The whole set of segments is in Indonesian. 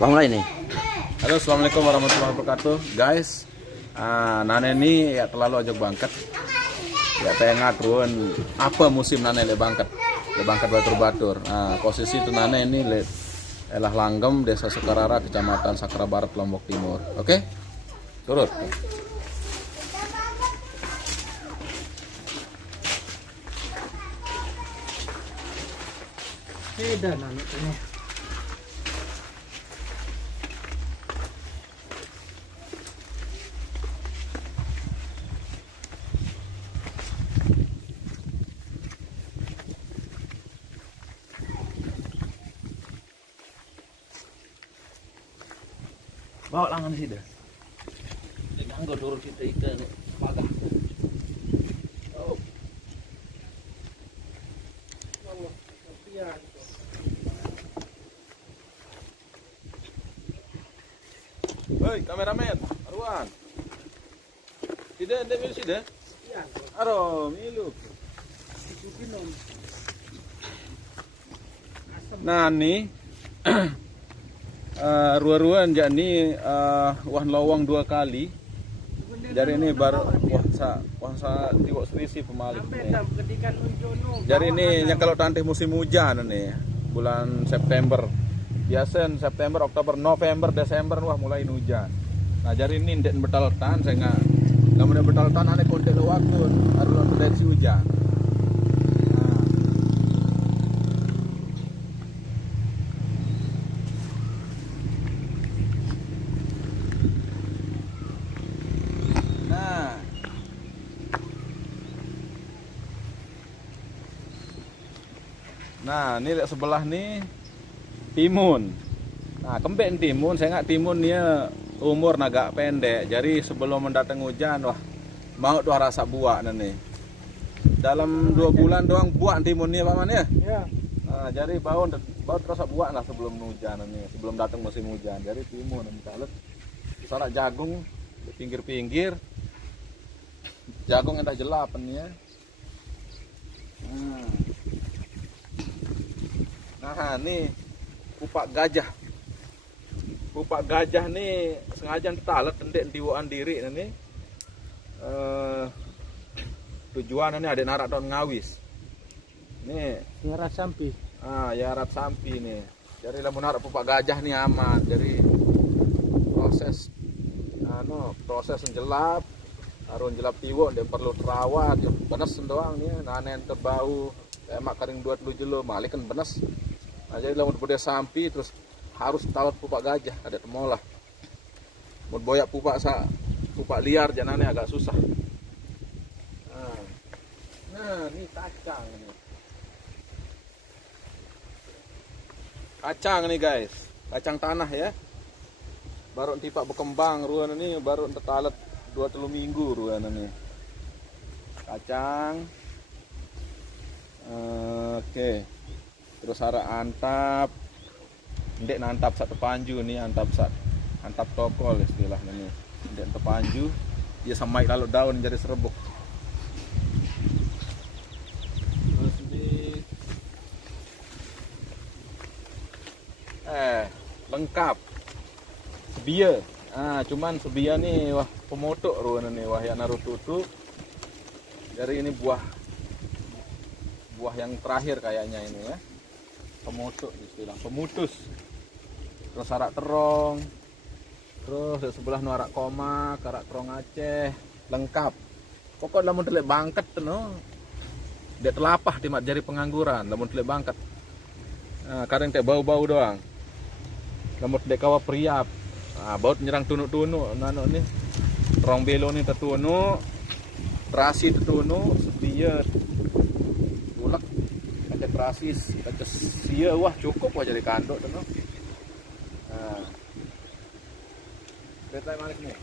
Bang mulai nih. Halo, assalamualaikum warahmatullahi wabarakatuh, guys. Nane ini ya terlalu ajak bangkat. Ya tengah turun apa musim nane le bangkat batur-batur. Posisi itu nane ini le elah Langgem, Desa Sekarara, Kecamatan Sakra Barat, Lombok Timur. Oke, turut. Beda nane ini. Bawa langan sih dah. Ganggu turun kita ikan pagah. Oh. Hei, kameramen, aruan. Tidak, milu sida. Aro, milu. Nah, nih. Ruan-ruan jadi wah lowong 2 kali. Jadi ini baru wah sa tiwok serisi pemalik nih. Jadi ini kalau tantih musim hujan nih, bulan September. Biasa September, Oktober, November, Desember wah mulai hujan. Nah, jadi ini ndek betaltan saya nggak mau betaltan aneh kontek waktu harus potensi hujan. Nah, ini lihat sebelah nih timun. Nah, kembek timun, saya nggak timun dia umur agak pendek. Jadi sebelum mendatang hujan, wah mau tuh rasa buah nih. Dalam 2 bulan doang buah timunnya Pak Man ya? Ya. Nah, jadi bau terasa buah lah sebelum hujan nih, sebelum datang musim hujan. Jadi timun misalnya misalnya jagung di pinggir-pinggir. Jagung entah jelapan ya. Nah, ini pupak gajah. Pupak gajah nih sengaja ditalet ndek diwaan diri nih. Tujuan ini ada narak daun ngawis. Nih, Yarat sampi. Yarat sampi nih. Jadi lamun narak pupak gajah nih aman. Jadi proses jelap, harun jelap tiwo ndek perlu terawat, benes doang nih, nanen terbau. Emak karing 2 jelo malik kan benes. Nah, jadi lamun budaya sampi terus harus talat pupak gajah ada temolah. Mun boyak pupak liar janane agak susah. Nah, ini kacang ini. Kacang nih guys, kacang tanah ya. Baru tipak berkembang ruan ini baru talat 2-3 minggu ruan ini. Kacang. Oke. Terus harap antap. Ndek nantap satu panju nih, antap tokol istilah ini. Ndek tepanju dia samai lalu daun jadi serbuk. Terus ini lengkap. Sebia. Cuman sebia nih wah pemotok ruan nih wah yang naruh tutu. Dari ini buah yang terakhir kayaknya ini ya. Pemotok istilah pemutus. Terus arak terong. Terus di sebelah nu arak komak, arak terong Aceh, lengkap. Pokok lamun telek bangket no. Dek telapah timat jari pengangguran lamun telek bangket. Kadang teh bau-bau doang. Lamun dek kawa priap. Bau nyerang tunuk-tunuk nano nih. Terong belo nih tetunuk. Terasi tetunuk, sebiet. Ulek kaca terasis, kaca sia wah cukup wah jadi kandok tuh. Nah. Betai malik nih.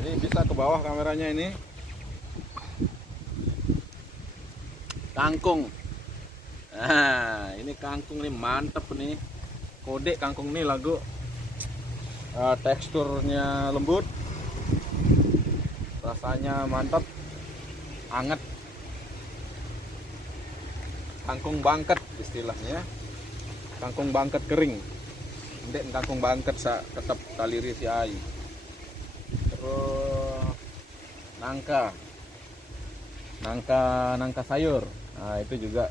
Ini bisa ke bawah kameranya ini. Kangkung. Ini kangkung nih mantep nih. Kode kangkung nih lagu. Teksturnya lembut, rasanya mantap. anget. Kangkung bangket istilahnya. Kangkung bangket kering. Ndek kangkung bangket tetap taliri si ai. Terus nangka sayur. Nah, itu juga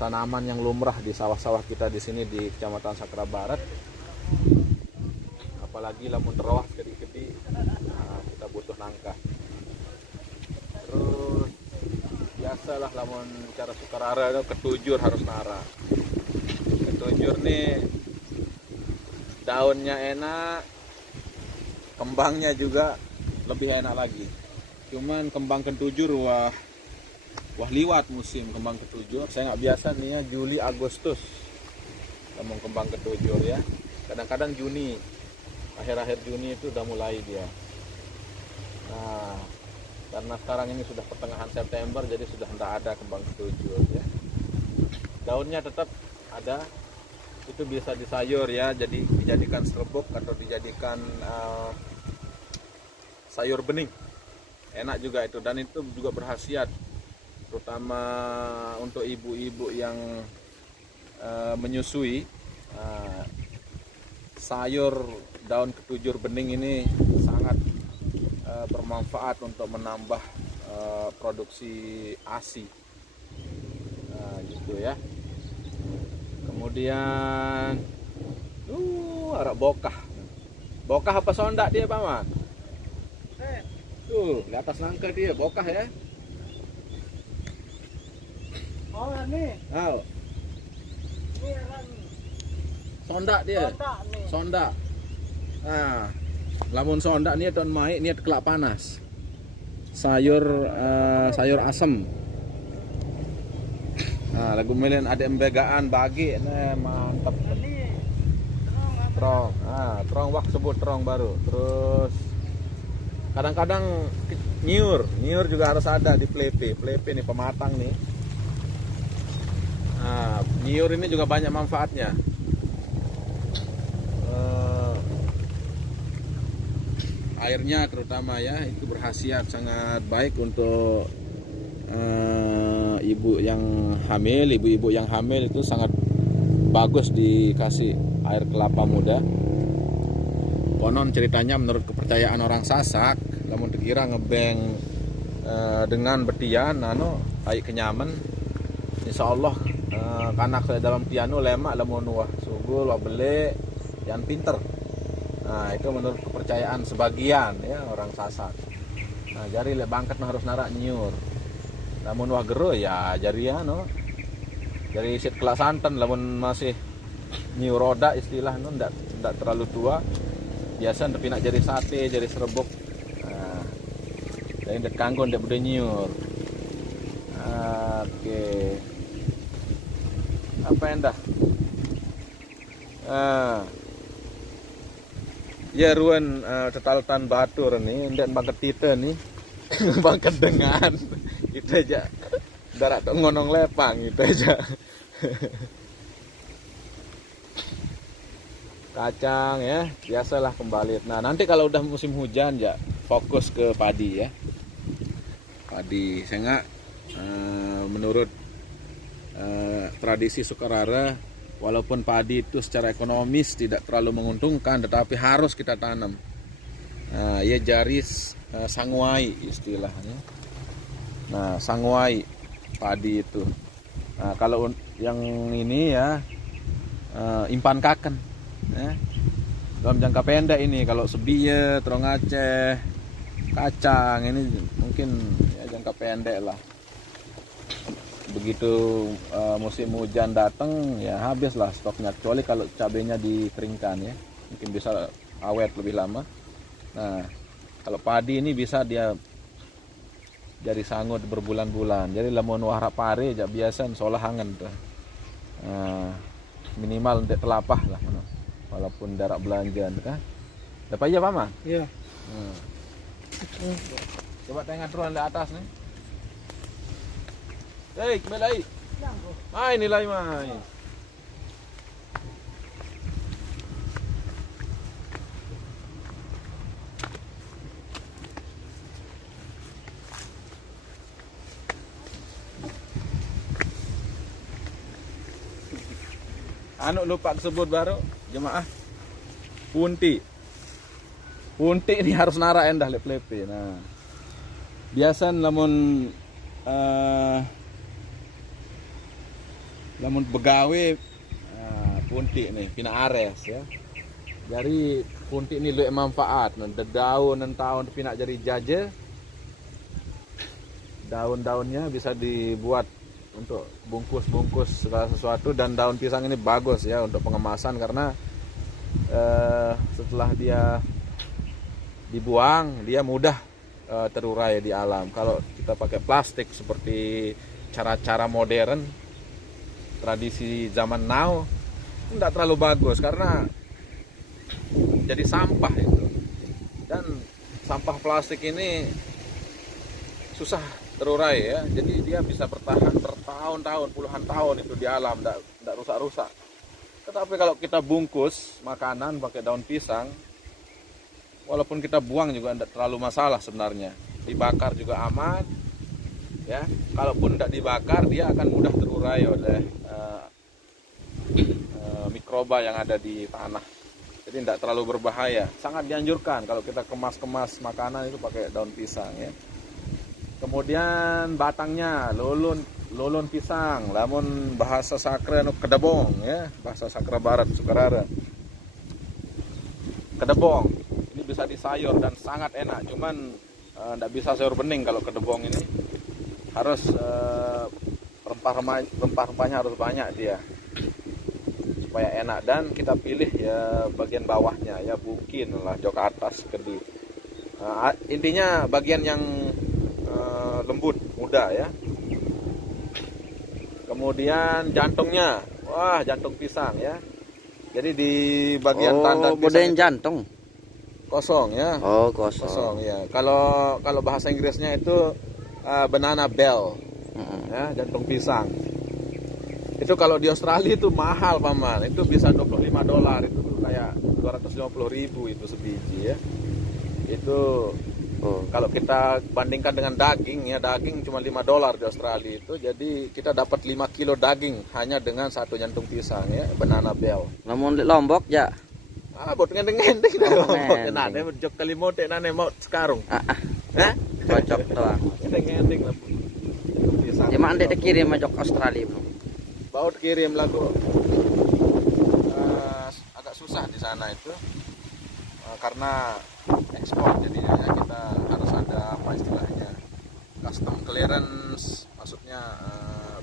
tanaman yang lumrah di sawah-sawah kita di sini di Kecamatan Sakra Barat. Apalagi lamun terawah gede-gede, nah, kita butuh nangka. Terus biasalah lamun bicara Sukarara itu ketujur harus nara. Ketujur nih daunnya enak, kembangnya juga lebih enak lagi. Cuman kembang ketujur wah liwat musim kembang ketujur. Saya nggak biasa nih ya Juli Agustus ngomong kembang ketujur ya. Kadang-kadang Juni, akhir-akhir Juni itu udah mulai dia. Nah, karena sekarang ini sudah pertengahan September, jadi sudah tidak ada kembang ketujur ya. Daunnya tetap ada, itu bisa disayur ya, jadi dijadikan serbuk atau dijadikan sayur bening. Enak juga itu, dan itu juga berkhasiat, terutama untuk ibu-ibu yang menyusui. Sayur daun ketujur bening ini sangat bermanfaat untuk menambah produksi ASI. Nah, gitu ya. Kemudian arak bokah. Bokah apa sondak dia, Paman? Tuh, di atas nangka dia bokah ya. Oh, ini. Oh. Sondak dia. Sondak. Nah, lamun sondak nih ton mai niat kelak panas. Sayur asem. Nah, lagu melen ada embegaan bagi nah mantap. Terong. Ah, terong wak sebut terong baru. Terus kadang-kadang nyiur juga harus ada di plepe nih pematang nih. Nah, nyiur ini juga banyak manfaatnya. Airnya terutama ya, itu berkhasiat sangat baik untuk ibu-ibu yang hamil itu sangat bagus dikasih air kelapa muda. Konon ceritanya menurut kepercayaan orang Sasak, lamun dikira ngebeng dengan betian baik kenyaman, insya Allah kanak saya dalam tianu lemak lamun wah sugul wah bele yang pinter. Nah, itu menurut kepercayaan sebagian ya orang Sasak. Nah, jari le bangkat harus narak nyur. Lamun wah gero ya jari Jari sit kelas santen lamun masih nyur roda istilah ndak terlalu tua. Biasa tapi nak jari sate, jari serebok. Nah, jadi ndak kanggo ndak bude nyur. Oke. Apa endah? Ya ruan tetaltan batur nih, ndak bangket tite nih. Bangket dengan itu aja. Darat ngonong lepang itu aja. Kacang ya, biasalah kembali. Nah, nanti kalau udah musim hujan ya fokus ke padi ya. Padi, saya menurut tradisi Sukarara, walaupun padi itu secara ekonomis tidak terlalu menguntungkan, tetapi harus kita tanam. Ya jaris sangwai istilahnya. Nah, sangwai padi itu. Nah, kalau yang ini ya impan kaken. Ya. Dalam jangka pendek ini kalau sebiye, terong Aceh, kacang ini mungkin ya jangka pendek lah. Begitu musim hujan datang ya habislah stoknya, kecuali kalau cabenya dikeringkan ya mungkin bisa awet lebih lama. Nah, kalau padi ini bisa dia jadi sangut berbulan-bulan. Jadi lamun wahra pare jak biasa solah hangen tuh. Minimal untuk telapah lah walaupun darak belanja kan. Dapat aja Mama? Iya. Coba tengah turun di atas nih. Hei, kembali. Mai nilai mai. anu lupa sebut baru jemaah punti. Punti ini harus nara endah lep lepe. Nah, biasa lamun begawe punti nih pina ares ya. Jadi punti ini lu manfaat, daun dan tahun pina jadi jaje. Daun-daunnya bisa dibuat untuk bungkus-bungkus segala sesuatu, dan daun pisang ini bagus ya untuk pengemasan karena setelah dia dibuang dia mudah terurai di alam. Kalau kita pakai plastik seperti cara-cara modern tradisi zaman now tidak terlalu bagus karena jadi sampah itu, dan sampah plastik ini susah terurai ya, jadi dia bisa bertahan bertahun-tahun, puluhan tahun itu di alam, tidak rusak-rusak. Tetapi kalau kita bungkus makanan pakai daun pisang, walaupun kita buang juga tidak terlalu masalah sebenarnya, dibakar juga aman ya. Kalaupun tidak dibakar dia akan mudah terurai oleh mikroba yang ada di tanah, jadi tidak terlalu berbahaya. Sangat dianjurkan kalau kita kemas makanan itu pakai daun pisang ya. Kemudian batangnya lolon pisang, lamun bahasa sakra kedabong ya, bahasa sakra barat Sukarara. Kedabong ini bisa disayur dan sangat enak, cuman tidak bisa sayur bening kalau kedabong ini. Harus rempah-rempahnya harus banyak dia supaya enak, dan kita pilih ya bagian bawahnya ya, mungkin lah jok atas kedi. Intinya bagian yang lembut muda ya. Kemudian jantungnya, wah jantung pisang ya. Jadi di bagian tandan pisang jantung kosong ya. Oh, kosong. Kosong ya. Kalau bahasa Inggrisnya itu banana bell ya, jantung pisang. Itu kalau di Australia itu mahal paman, itu bisa $25, itu kayak 250.000 itu sebiji ya. Itu kalau kita bandingkan dengan daging ya, daging cuma $5 di Australia itu, jadi kita dapat 5 kilo daging hanya dengan satu jantung pisang ya, banana bell. Namun di Lombok ya. Buat ngendeng-ngendeng dah Lombok. Nah, dia jok kalimot nane mau sekarung. Hah? Cocok doang. Ngendeng-ngendeng lah. Pisang. Di mana dia kirim majok Australia bro? Baut kirim lagu. Agak susah di sana itu. Karena ekspor, jadinya kita harus ada apa istilahnya, custom clearance, maksudnya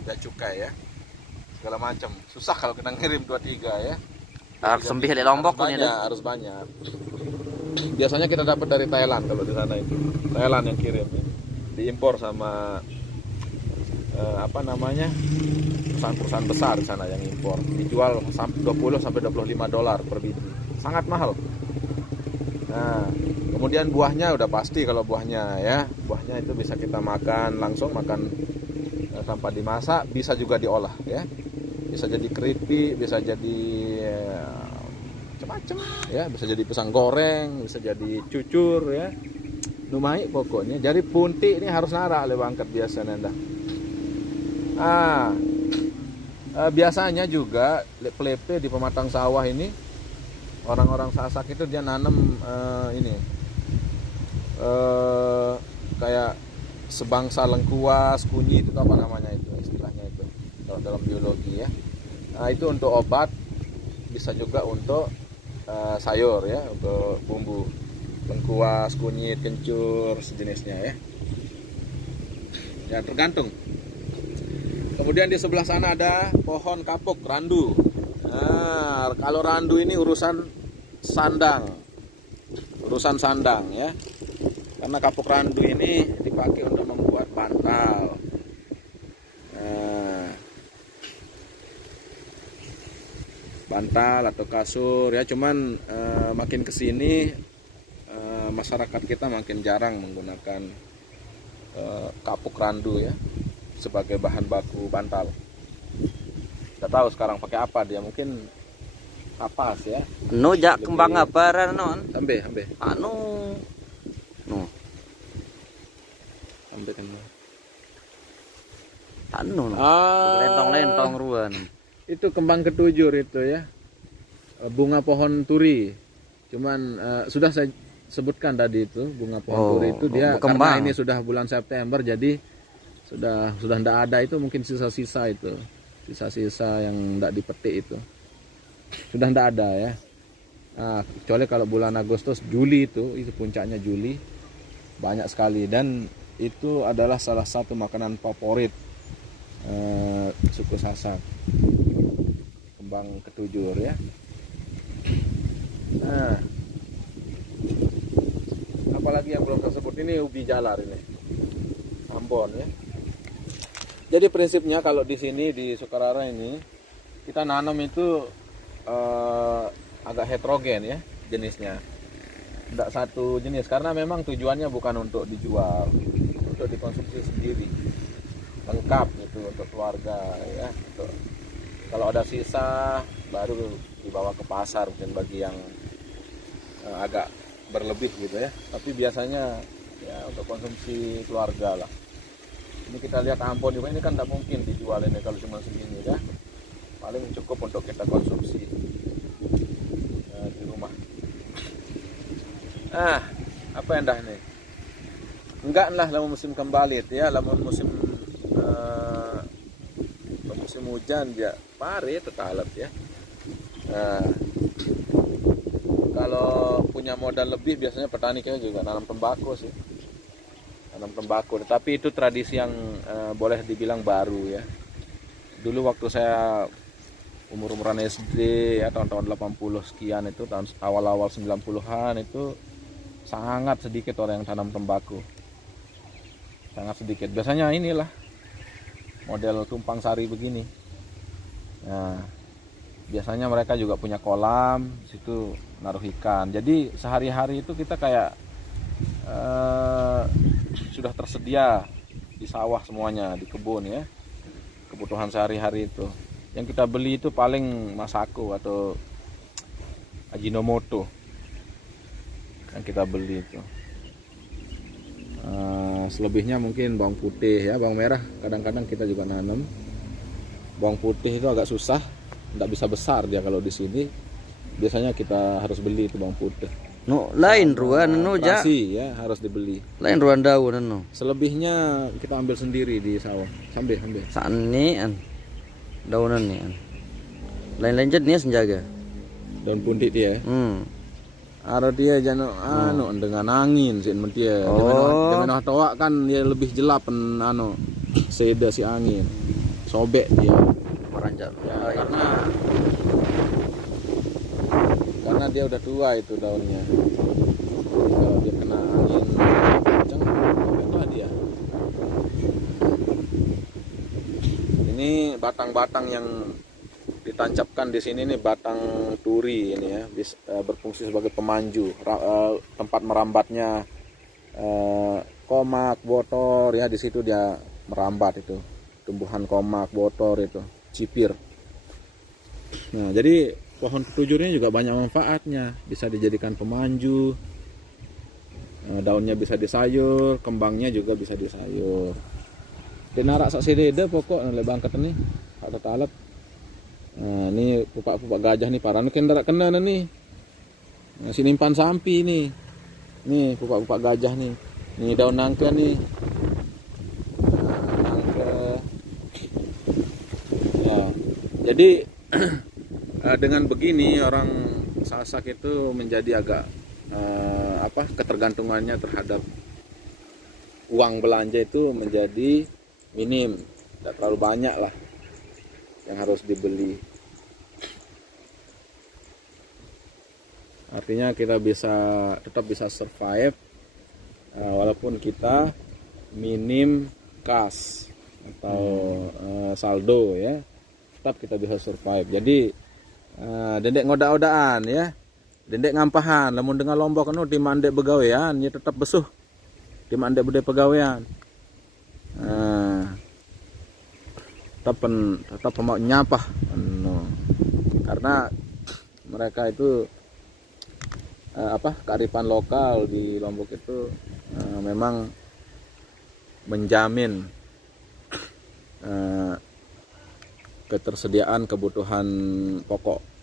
bea cukai ya, segala macam. Susah kalau kita ngirim 2-3 ya. Harus sembih di Lombok punya harus banyak. Biasanya kita dapat dari Thailand kalau di sana itu. Thailand yang kirim ya. Diimpor sama apa namanya, perusahaan-perusahaan besar di sana yang impor. Dijual sampai $20-25 per biji. Sangat mahal. Nah, kemudian buahnya udah pasti, kalau buahnya ya, buahnya itu bisa kita makan langsung, makan tanpa dimasak, bisa juga diolah ya. Bisa jadi keripik, bisa jadi macam-macam ya, bisa jadi pisang goreng, bisa jadi cucur ya. Numai pokoknya. Jadi punti ini harus nara oleh bangkat biasanya ndak. Biasanya juga lepe di pematang sawah ini, orang-orang Sasak itu dia nanam kayak sebangsa lengkuas, kunyit, itu apa namanya itu istilahnya itu dalam biologi ya. Nah, itu untuk obat, bisa juga untuk sayur ya, untuk bumbu lengkuas, kunyit, kencur, sejenisnya ya. Ya tergantung. Kemudian di sebelah sana ada pohon kapuk randu. Nah, kalau randu ini urusan sandang ya, karena kapuk randu ini dipakai untuk membuat bantal. Bantal atau kasur ya, cuman makin kesini masyarakat kita makin jarang menggunakan kapuk randu ya sebagai bahan baku bantal. Tidak tahu sekarang pakai apa dia, mungkin kapas ya. Jak kembang apa non? Ambe. No. Ambe kan. Lentong ruan. Itu kembang ketujur itu ya, bunga pohon turi. Cuman sudah saya sebutkan tadi itu bunga pohon turi itu dia karena ini sudah bulan September, jadi sudah tidak ada, itu mungkin sisa-sisa itu, sisa-sisa yang tidak dipetik itu sudah tidak ada ya. Nah, kecuali kalau bulan Agustus, Juli itu puncaknya Juli, banyak sekali, dan itu adalah salah satu makanan favorit suku Sasak, kembang ketujur ya. Nah, apalagi yang belum tersebut, ini ubi jalar ini, Ambon ya. Jadi prinsipnya kalau di sini di Sukarara ini kita nanam itu agak heterogen ya jenisnya, tidak satu jenis, karena memang tujuannya bukan untuk dijual, untuk dikonsumsi sendiri, lengkap gitu untuk keluarga ya. Kalau ada sisa baru dibawa ke pasar mungkin bagi yang agak berlebih gitu ya, tapi biasanya ya untuk konsumsi keluarga lah. Ini kita lihat Ambon juga, ini kan tidak mungkin dijual ini kalau cuma segini ya, paling cukup untuk kita konsumsi di rumah. Apa yang dah ini? Enggak lah, lamun musim kembali ya, lamun musim musim hujan ya pare tetalat ya. Kalau punya modal lebih biasanya petani kita juga nanam tembakau sih, tanam tembakau. Tapi itu tradisi yang boleh dibilang baru ya. Dulu waktu saya umur-umuran SD ya, tahun-tahun 80 sekian, itu tahun awal-awal 90-an itu sangat sedikit orang yang tanam tembakau, sangat sedikit. Biasanya inilah model tumpang sari begini. Nah, biasanya mereka juga punya kolam, situ naruh ikan. Jadi sehari-hari itu kita kayak sudah tersedia di sawah semuanya, di kebun ya, kebutuhan sehari-hari itu. Yang kita beli itu paling Masako atau Ajinomoto yang kita beli itu. Selebihnya mungkin bawang putih ya, bawang merah kadang-kadang kita juga nanam. Bawang putih itu agak susah, tidak bisa besar dia kalau di sini. Biasanya kita harus beli itu bawang putih. No, lain ruan ja. Ya, harus dibeli. Lain ruan daun no. Selebihnya kita ambil sendiri di sawah. Sambil. Sani daunan nih. Lain-lain jenis senjaga. Daun puntit dia. Ada dia jano dengan angin sih mentia. Dengan toak kan dia lebih jelap seda si angin. Sobek dia. Meranjak. Ya, karena dia udah tua itu daunnya. Kalau dia kena angin kencang, sobeklah dia. Ini batang-batang yang ditancapkan di sini nih, batang turi ini ya, berfungsi sebagai pemanju, tempat merambatnya komak, botor ya, di situ dia merambat itu, tumbuhan komak, botor itu, cipir. Nah, jadi pohon ketujurnya juga banyak manfaatnya, bisa dijadikan pemanju, daunnya bisa disayur, kembangnya juga bisa disayur. Denarak sak sedede pokok lebang keteni ada talat. Nah, ini pupak-pupak gajah nih, parah nih kena nih. Nah, sini nimpan sampi nih. Nih pupak-pupak gajah nih. Nih daun nangka nih. Nah, nangka. Ya. Jadi dengan begini orang Sasak itu menjadi agak ketergantungannya terhadap uang belanja itu menjadi minim, tidak terlalu banyak lah yang harus dibeli. Artinya kita tetap bisa survive walaupun kita minim kas atau saldo ya, tetap kita bisa survive. Jadi dendek ngoda-odaan ya, dendek ngampahan, lamun dengan lombok anu di mandek begawean ya tetap besuh di mandek bude pegawean. Tetap mau nyapah karena mereka itu kearifan lokal di Lombok itu memang menjamin ketersediaan kebutuhan pokok.